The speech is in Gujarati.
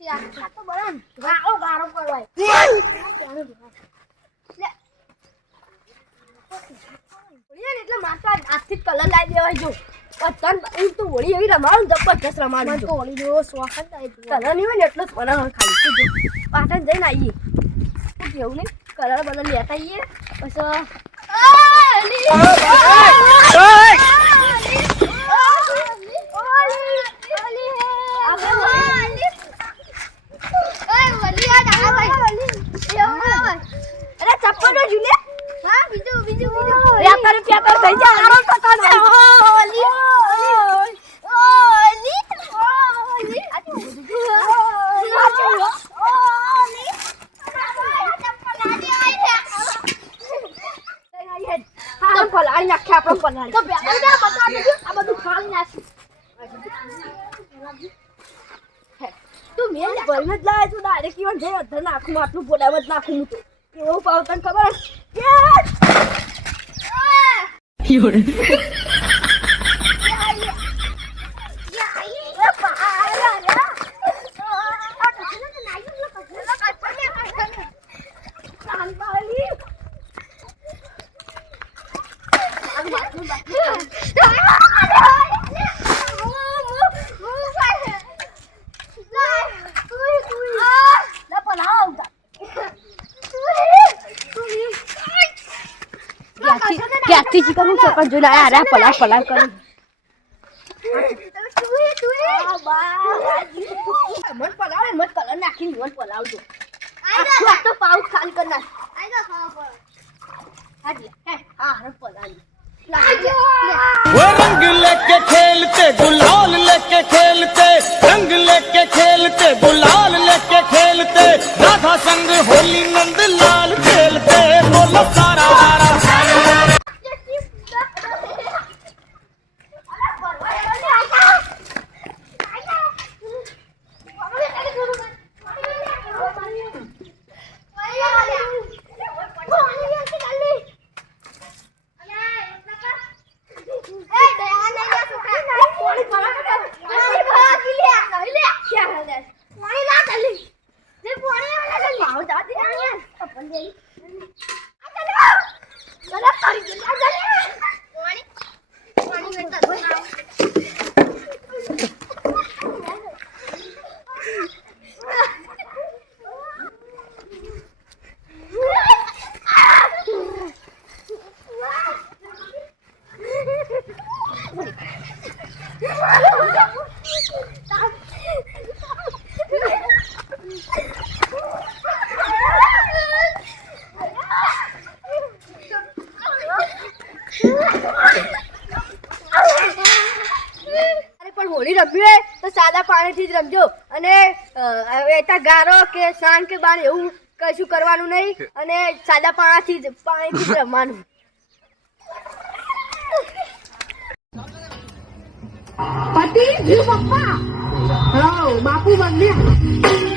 આ તો બરાબર ગાળો ગાળો કરવાય એટલે માતા આજથી કલર લાવી દેવાય જો તન એ તો હોળી એવી રમાડું જબરજસ્ત રમાડું તો હોળી જેવો શોખ જ કલર નહીં હોય ને એટલો જ બનાવ ખાલી પાટણ જઈને આવીએ કેવું નહીં કલર બલર લેતા આવીએ પછી અરે ચપ્પલ નો જુલે હા બીજું વ્યાપારી પ્યાકાર થઈ જાય આરામ પતા ને ઓલી પલાળી નાખે આપણે પલાળી તો બેલા બતા દેજો આ બધું ખાલી નાખી તું મેલ ભરને જ લાવે તું ડાયરેક્ટ ઈવન જે અધર નાખું આટલું બોલાવ જ નાખું હું તો કેવું પાવ તને ખબર યોડે ક્યાંથી ચિકન ચોકન જોઈને આયા પલા પલા કરી મત પલાવે મત કલર નાખીને મત પલાવજો આ તો પાઉચ ખાલી કર નાખ वो रंग लेके खेलते गुलाल लेके खेलते रंग लेके खेलते गुलाल लेके खेलते राधा संग होली नंद लाल खेलते बोलो सारा હોળી રમવી હોય તો સાદા પાણીથી જ રમજો અને એટા ગારો કે સાન કે બાણ એવું કશું કરવાનું નહીં અને સાદા પાણીથી જ રમવાનું પતિ જી પપ્પા હા બાપુ બન્યા